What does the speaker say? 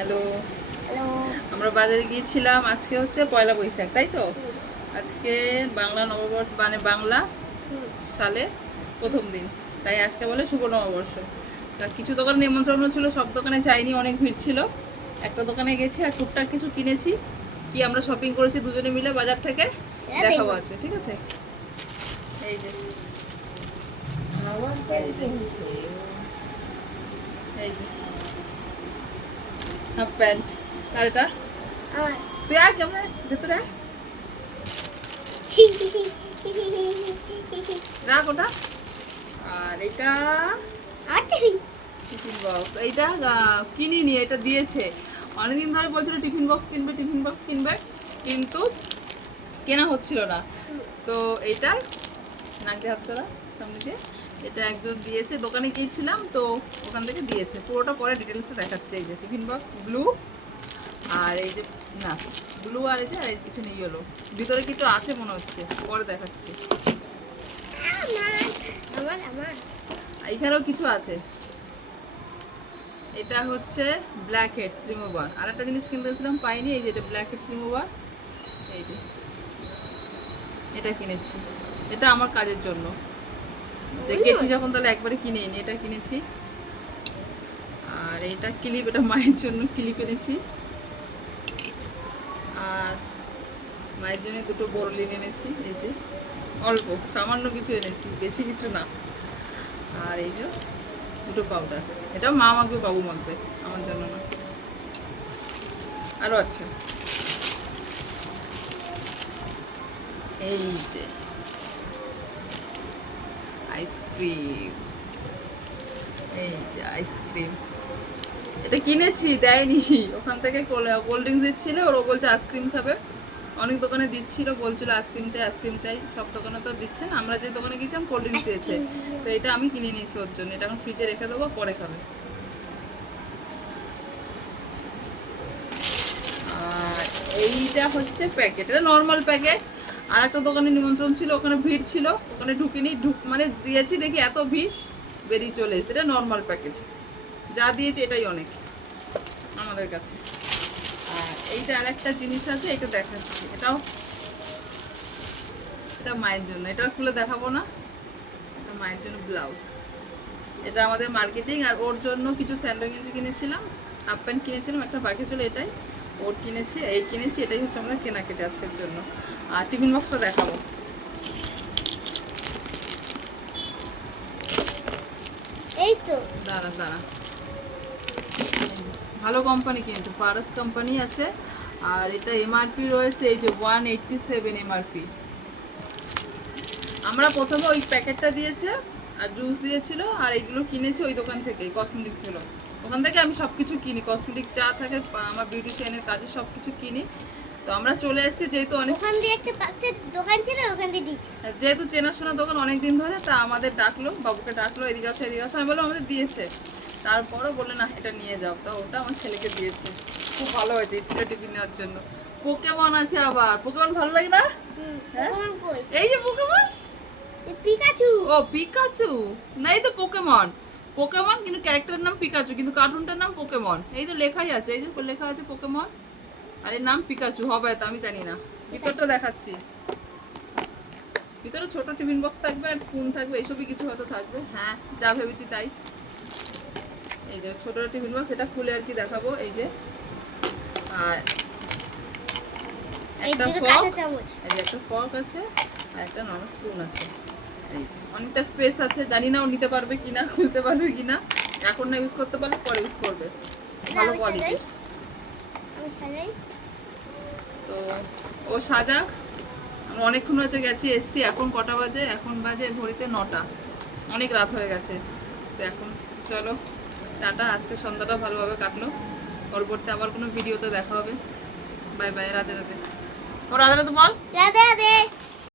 Hello hello আমরা বাজারে গিয়েছিলাম আজকে হচ্ছে পয়লা বৈশাখ তাই তো? আজকে বাংলা নববর্ষ মানে বাংলা সালে প্রথম দিন তাই আজকে বলে শুভ নববর্ষ। তা কিছু দোকানে নিমন্ত্রণ ছিল সব দোকানে যাইনি অনেক ভিড় ছিল। একটা দোকানে গেছি আর টুকটাক কিছু কিনেছি কি আমরা শপিং করেছি দুজনে মিলে বাজার থেকে সেটা দেখাবো। আছে ঠিক আছে? এই যে। এই যে। হাফ প্যান্ট আর এটা? তুই আয় কেমন ভেতরে। রাখ ওটা। আর এটা টিফিন টিফিন বক্স। এইটা? কিনিনি এটা দিয়েছে। অনেকদিন ধরে বলছিল টিফিন বক্স কিনবে টিফিন বক্স কিনবে। কিন্তু কেনা হচ্ছিল না। তো এইটা নাক দিয়ে হাত করা সামনে দিয়ে। এটা একজন দিয়েছে, দোকানে গিয়েছিলাম তো ওখান থেকে দিয়েছে। পুরোটা পরে ডিটেলসে দেখাচ্ছে এই যে টিফিন বক্স ব্লু আর এই যে, না ব্লু আর এই যে, আর এই পিছনে ইয়েলো ভিতরে কিছু আছে মনে হচ্ছে, পরে দেখাচ্ছি। এখানেও কিছু আছে। এটা হচ্ছে ব্ল্যাক হেডস রিমুভার আর একটা জিনিস কিনতে গেছিলাম পাইনি, এই যে এটা ব্ল্যাক হেডস রিমুভার এই যে, এটা কিনেছি। এটা আমার কাজের জন্য। গেছি যখন তাহলে একবারে কিনে নি এটা কিনেছি। আর এটা ক্লিপ, এটা মায়ের জন্য ক্লিপ এনেছি। আর মায়ের জন্য দুটো বড়লিন এনেছি, এই যে অল্প, সামান্য কিছু এনেছি, বেশি কিছু না। আর এই যে দুটো পাউডার এটা মা মাখবে বাবু মাখবে আমার জন্য না। আরও আছে। এই যে আইসক্রিম এই যে আইসক্রিম এটা কিনেছি দেয়নি। ওখান থেকে কোল্ড ড্রিঙ্কস দিচ্ছিল ওর ও বলছে আইসক্রিম খাবে। অনেক দোকানে দিচ্ছিল বলছিল আইসক্রিম চাই আইসক্রিম চাই। সব দোকানে তো দিচ্ছে না আমরা যে দোকানে গেছিলাম কোল্ড ড্রিঙ্কস দিয়েছে। তো এটা আমি কিনে নিয়েছি ওর জন্য এটা এখন ফ্রিজে রেখে দেবো পরে খাবে। এইটা হচ্ছে প্যাকেট এটা নর্মাল প্যাকেট আর একটা দোকানে নিমন্ত্রণ ছিল, ওখানে ভিড় ছিল, ওখানে ঢুকিনি, ঢুক মানে দিয়েছি দেখি এত ভিড়, বেরিয়ে চলে এসেছে। এটা নর্মাল প্যাকেট যা দিয়েছে এটাই অনেক আমাদের কাছে। আর এইটা আর একটা জিনিস আছে, এটা দেখাচ্ছি। এটাও এটা মায়ের জন্য। এটা খুলে দেখাবো না। এটা মায়ের জন্য ব্লাউজ এটা আমাদের মার্কেটিং আর ওর জন্য কিছু স্যান্ডো গেঞ্জি কিনেছিলাম। হাফ প্যান্ট কিনেছিলাম, একটা বাকি ছিল এটাই। ওর কিনেছি এই কিনেছি এটাই হচ্ছে আমাদের কেনাকাটি আজকের জন্য। আর টিফিন বক্সটা দেখাবো। এই তো। দাঁড়া দাঁড়া। ভালো কোম্পানি কিন্তু পারাস কোম্পানি আছে আর এটা এমআরপি রয়েছে এই যে ওয়ান এইটটি সেভেন এমআরপি আমরা প্রথমে ওই প্যাকেটটা দিয়েছে আর জুস দিয়েছিল আর এইগুলো কিনেছি ওই দোকান থেকে কসমেটিক্সগুলো ওখান থেকে আমি সব কিছু কিনি কসমেটিক্স যা থাকে আমার বিউটিশিয়ানের কাজে সব কিছু কিনি। তো আমরা চলে এসেছি যেহেতু অনেক ওখান দিয়ে একটা পাশে দোকান ছিল ওখান দিয়ে দিচ্ছি যেহেতু চেনাশোনা দোকান অনেক দিন ধরে তা আমাদের ডাকলো বাবুকে ডাকলো এদিকে আসো এদিকে আসো। আমি বললাম আমাদের দিয়েছে। তারপরও বলল না এটা নিয়ে যাও। তা ওটা আমার ছেলেকে দিয়েছে। খুব ভালো হয়েছে স্কুলে টিফিন নেওয়ার জন্য। পোকেমন আছে আবার। পোকেমন ভালো লাগে না? হ্যাঁ? এই যে পিকাচু ও পিকাচু না এই তো পোকেমন পোকেমন কিন্তু ক্যারেক্টারের নাম পিকাচু কিন্তু কার্টুনটার নাম পোকেমন এই তো লেখাই আছে এই যে লেখা আছে পোকেমন আর এর নাম পিকাচু হবে তো আমি জানি না। ভিতরটা দেখাচ্ছি। ভিতরে ছোট টিফিন বক্স থাকবে আর স্পুন থাকবে এইসবই কিছু হয়তো থাকবে। হ্যাঁ যা ভেবেছি তাই। এই যে ছোট টিফিন বক্স এটা খুলে আর কি দেখাবো এই যে। আর একটা ফক এই যে একটা ফর্ক আছে আর একটা নর্মাল স্পুন আছে। এই যে অনেকটা স্পেস আছে জানি না ও নিতে পারবে কি না খুলতে পারবে কি না এখন না ইউজ করতে পারলে পরে ইউজ করবে। ভালো কোয়ালিটি তো ও সাজাক। আমি অনেকক্ষণ হয়েছে গেছি এসছি এখন কটা বাজে? এখন বাজে ঘড়িতে নটা। অনেক রাত হয়ে গেছে। তো এখন চলো টাটা আজকে সন্ধ্যাটা ভালোভাবে কাটলো। পরবর্তী আবার কোনো ভিডিওতে দেখা হবে। Bye bye Radhe Radhe. ও রাধে রাধে বল। রাধে রাধে।